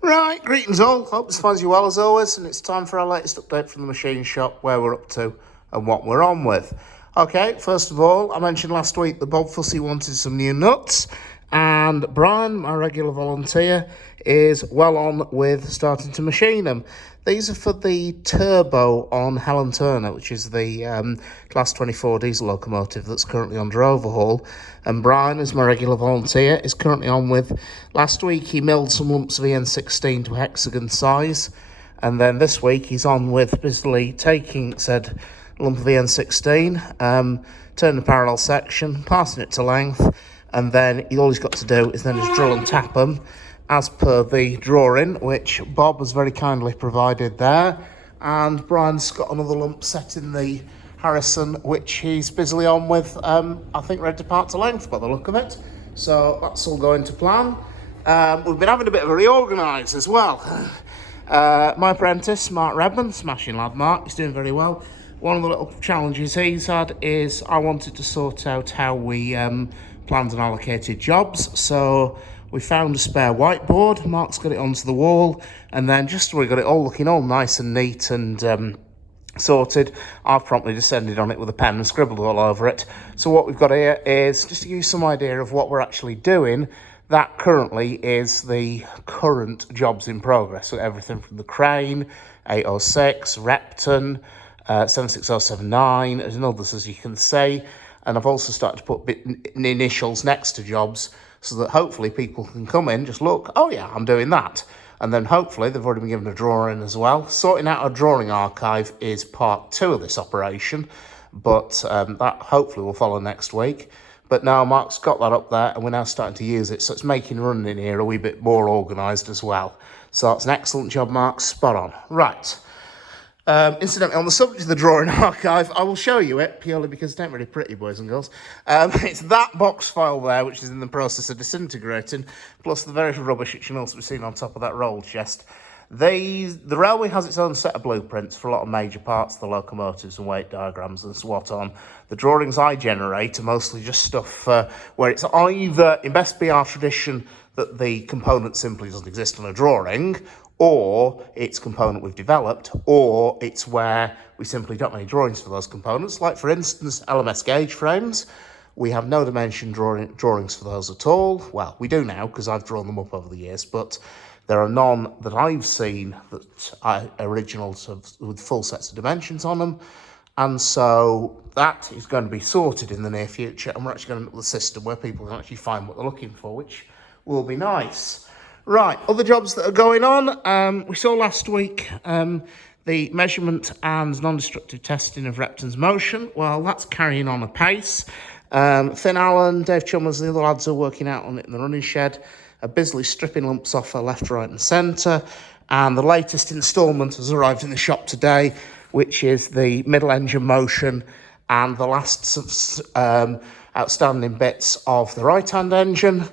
Right, greetings all. Hope this finds you well as always, and it's time for our latest update from the machine shop, where we're up to and what we're on with. Okay, first of all, I mentioned last week that Bob Fussy wanted some new nuts, and Brian, my regular volunteer, is well on with starting to machine them. These are for the turbo on Helen Turner, which is the Class 24 diesel locomotive that's currently under overhaul. And Brian, as my regular volunteer, is currently on with... Last week he milled some lumps of EN16 to hexagon size, and then this week he's on with busily taking said lump of EN16, turning the parallel section, passing it to length, and then all he's got to do is then just drill and tap them as per the drawing, which Bob has very kindly provided there. And Brian's got another lump set in the Harrison, which he's busily on with, I think ready to part to length by the look of it. So that's all going to plan. We've been having a bit of a reorganise as well. My apprentice, Mark Redman, smashing lad Mark, he's doing very well. One of the little challenges he's had is I wanted to sort out how we planned and allocated jobs. So we found a spare whiteboard, Mark's got it onto the wall, and then just we got it all looking all nice and neat and sorted, I've promptly descended on it with a pen and scribbled all over it. So what we've got here is, just to give you some idea of what we're actually doing, that currently is the current jobs in progress. So everything from the crane, 806, Repton, 76079, and others, as you can see. And I've also started to put initials next to jobs so that hopefully people can come in, just look, oh yeah, I'm doing that. And then hopefully they've already been given a drawing as well. Sorting out a drawing archive is part 2 of this operation, but that hopefully will follow next week. But now Mark's got that up there and we're now starting to use it, so it's making running in here a wee bit more organised as well. So it's an excellent job, Mark, spot on. Right. Incidentally, on the subject of the drawing archive, I will show you it purely because it's not really pretty, boys and girls. It's that box file there, which is in the process of disintegrating, plus the very rubbish which you can also be seen on top of that roll chest. The railway has its own set of blueprints for a lot of major parts of the locomotives and weight diagrams and what on. The drawings I generate are mostly just stuff where it's either, in best BR tradition, that the component simply doesn't exist on a drawing, or it's a component we've developed, or it's where we simply don't have any drawings for those components. Like, for instance, LMS gauge frames. We have no dimension drawings for those at all. Well, we do now, because I've drawn them up over the years, but there are none that I've seen that are originals with full sets of dimensions on them. And so that is going to be sorted in the near future, and we're actually going to build a system where people can actually find what they're looking for, which will be nice. Right, other jobs that are going on. We saw last week the measurement and non-destructive testing of Repton's motion. Well, that's carrying on apace. Finn Allen, Dave Chalmers, the other lads who are working out on it in the running shed are busily stripping lumps off her left, right and centre. And the latest instalment has arrived in the shop today, which is the middle engine motion and the last outstanding bits of the right-hand engine.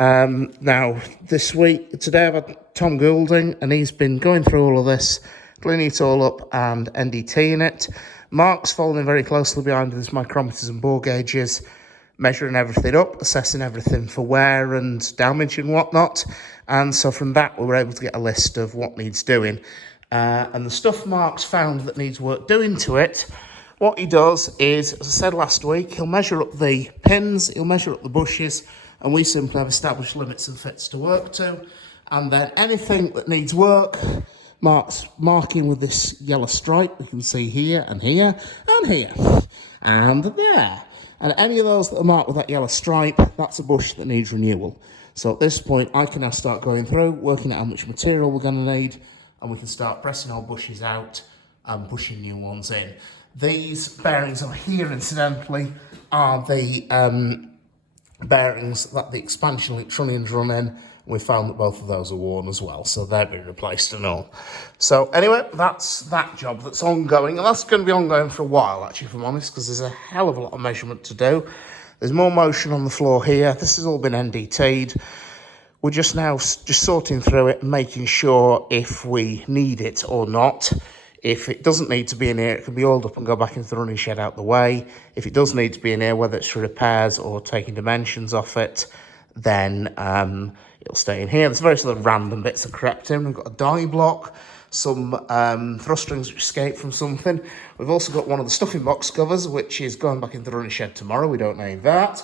Now, today I've had Tom Goulding, and he's been going through all of this, cleaning it all up and NDTing it. Mark's following very closely behind with his micrometers and bore gauges, measuring everything up, assessing everything for wear and damage and whatnot. And so from that, we were able to get a list of what needs doing. And the stuff Mark's found that needs work doing to it, what he does is, as I said last week, he'll measure up the pins, he'll measure up the bushes, and we simply have established limits and fits to work to. And then anything that needs work, Mark's marking with this yellow stripe. We can see here and here and here and there. And any of those that are marked with that yellow stripe, that's a bush that needs renewal. So at this point, I can now start going through, working out how much material we're going to need, and we can start pressing our bushes out and pushing new ones in. These bearings on here, incidentally, are the bearings that the expansion link trunnions run in. We found that both of those are worn as well, so they've been replaced and all. So anyway, that's that job that's ongoing, and that's going to be ongoing for a while, actually, if I'm honest, because there's a hell of a lot of measurement to do. There's more motion on the floor here. This has all been NDT'd. We're just now sorting through it and making sure if we need it or not. If it doesn't need to be in here, it can be oiled up and go back into the running shed out the way. If it does need to be in here, whether it's for repairs or taking dimensions off it, then it'll stay in here. There's various other random bits that crept in. We've got a die block, some thrust strings which escaped from something. We've also got one of the stuffing box covers, which is going back into the running shed tomorrow. We don't know that.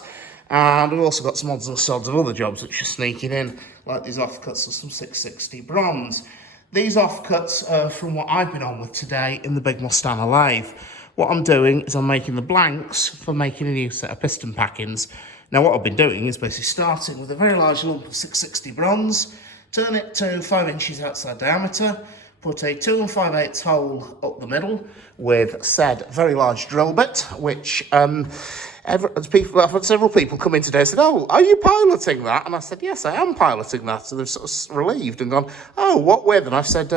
And we've also got some odds and sods of other jobs which are sneaking in, like these offcuts of some 660 bronze. These offcuts are from what I've been on with today in the big Mustang lathe. What I'm doing is I'm making the blanks for making a new set of piston packings. Now what I've been doing is basically starting with a very large lump of 660 bronze, turn it to 5 inches outside diameter, put a 2 5/8 hole up the middle with said very large drill bit, which I've had several people come in today and said, "Oh, are you piloting that?" And I said, "Yes, I am piloting that." So they've sort of relieved and gone, "Oh, what with?" And I said,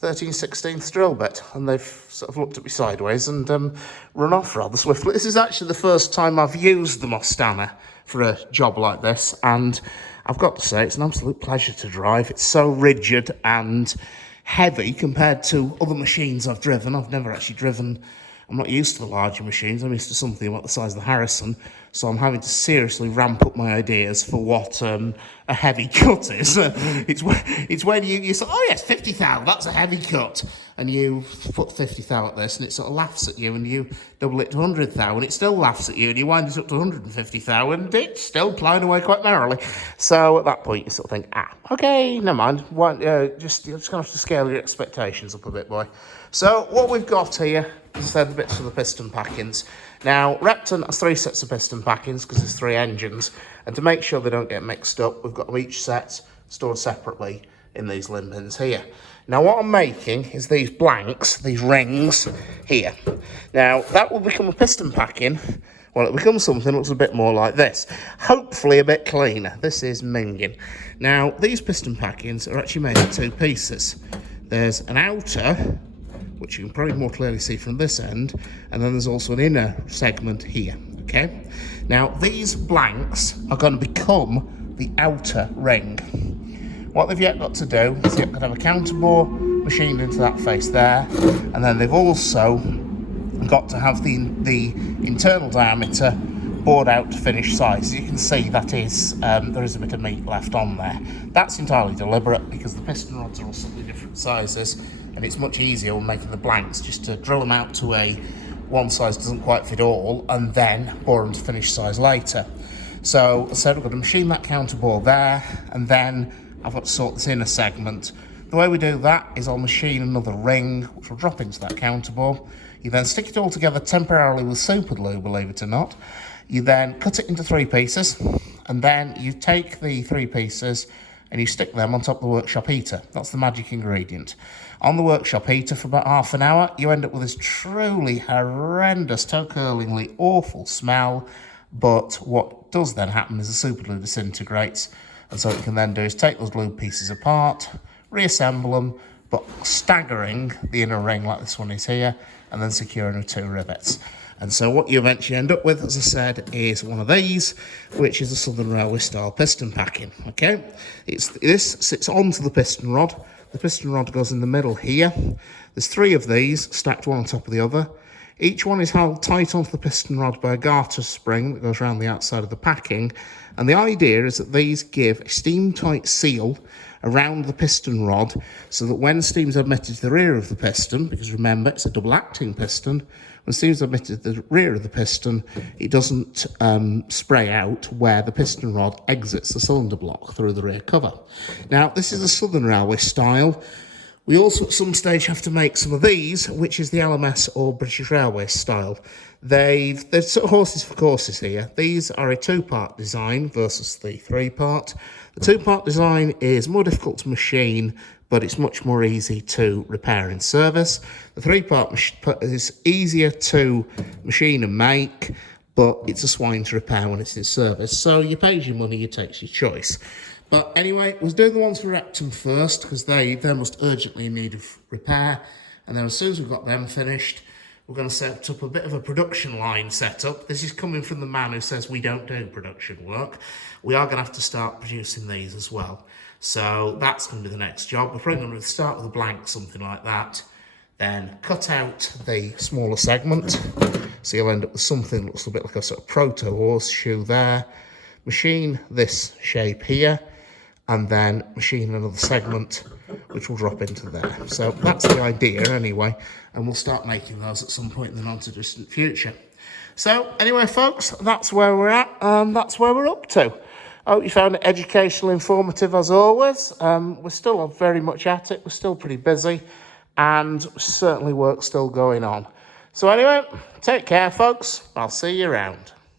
13/16 drill bit. And they've sort of looked at me sideways and run off rather swiftly. This is actually the first time I've used the Mustang for a job like this. And I've got to say, it's an absolute pleasure to drive. It's so rigid and heavy compared to other machines I've driven. I've never actually driven... I'm not used to the larger machines. I'm used to something about the size of the Harrison, so I'm having to seriously ramp up my ideas for what a heavy cut is. It's when you say, "Oh yes, 50 thou, that's a heavy cut," and you put 50 thou at this, and it sort of laughs at you, and you double it to 100 thou, and it still laughs at you, and you wind it up to 150 thou, and it's still plowing away quite merrily. So at that point, you sort of think, okay, never mind. You're just going to have to scale your expectations up a bit, boy. So what we've got here, as I said, the bits for the piston packings. Now, Repton has 3 sets of piston packings because there's 3 engines, and to make sure they don't get mixed up, we've got them each set stored separately in these limb bins here. Now, what I'm making is these blanks, these rings here. Now, that will become a piston packing. Well, it becomes something that looks a bit more like this. Hopefully a bit cleaner. This is minging. Now, these piston packings are actually made of 2 pieces. There's an outer, which you can probably more clearly see from this end, and then there's also an inner segment here, okay? Now, these blanks are going to become the outer ring. What they've yet got to do is they've got to have a counterbore machined into that face there, and then they've also got to have the internal diameter bored out to finish size. As you can see, that is there is a bit of meat left on there. That's entirely deliberate because the piston rods are all slightly different sizes, and it's much easier when making the blanks just to drill them out to one size doesn't quite fit all, and then bore them to finish size later. So as I said, we've got to machine that counterbore there, and then I've got to sort this inner segment. The way we do that is I'll machine another ring, which will drop into that counterbore. You then stick it all together temporarily with super glue, believe it or not. You then cut it into 3 pieces, and then you take the 3 pieces and you stick them on top of the workshop heater. That's the magic ingredient. On the workshop heater for about half an hour, you end up with this truly horrendous, toe-curlingly awful smell. But what does then happen is the super glue disintegrates, and so what you can then do is take those glued pieces apart, reassemble them, but staggering the inner ring like this one is here, and then securing with 2 rivets. And so what you eventually end up with, as I said, is one of these, which is a Southern Railway style piston packing, okay? This sits onto the piston rod. The piston rod goes in the middle here. There's 3 of these stacked one on top of the other. Each one is held tight onto the piston rod by a garter spring that goes around the outside of the packing. And the idea is that these give a steam-tight seal around the piston rod so that when steam is admitted to the rear of the piston, because remember, it's a double-acting piston, when steam is admitted to the rear of the piston, it doesn't spray out where the piston rod exits the cylinder block through the rear cover. Now, this is a Southern Railway style. We also at some stage have to make some of these, which is the LMS or British Railways style. They're sort of horses for courses here. These are a 2-part design versus the 3-part. The 2-part design is more difficult to machine, but it's much more easy to repair and service. The 3-part is easier to machine and make, but it's a swine to repair when it's in service. So you pay your money, you take your choice. But anyway, we'll do the ones for Repton first, because they're most urgently in need of repair. And then as soon as we've got them finished, we're going to set up a bit of a production line setup. This is coming from the man who says we don't do production work. We are going to have to start producing these as well. So that's going to be the next job. We're probably going to start with a blank, something like that. Then cut out the smaller segment. So you'll end up with something that looks a bit like a sort of proto horseshoe there. machine this shape here, and then machine another segment which will drop into there. So that's the idea anyway, and we'll start making those at some point in the not-too-distant future. So anyway, folks, that's where we're at, and that's where we're up to. I hope you found it educational, informative as always. We're still very much at it. We're still pretty busy, and certainly work's still going on. So anyway, take care, folks. I'll see you around.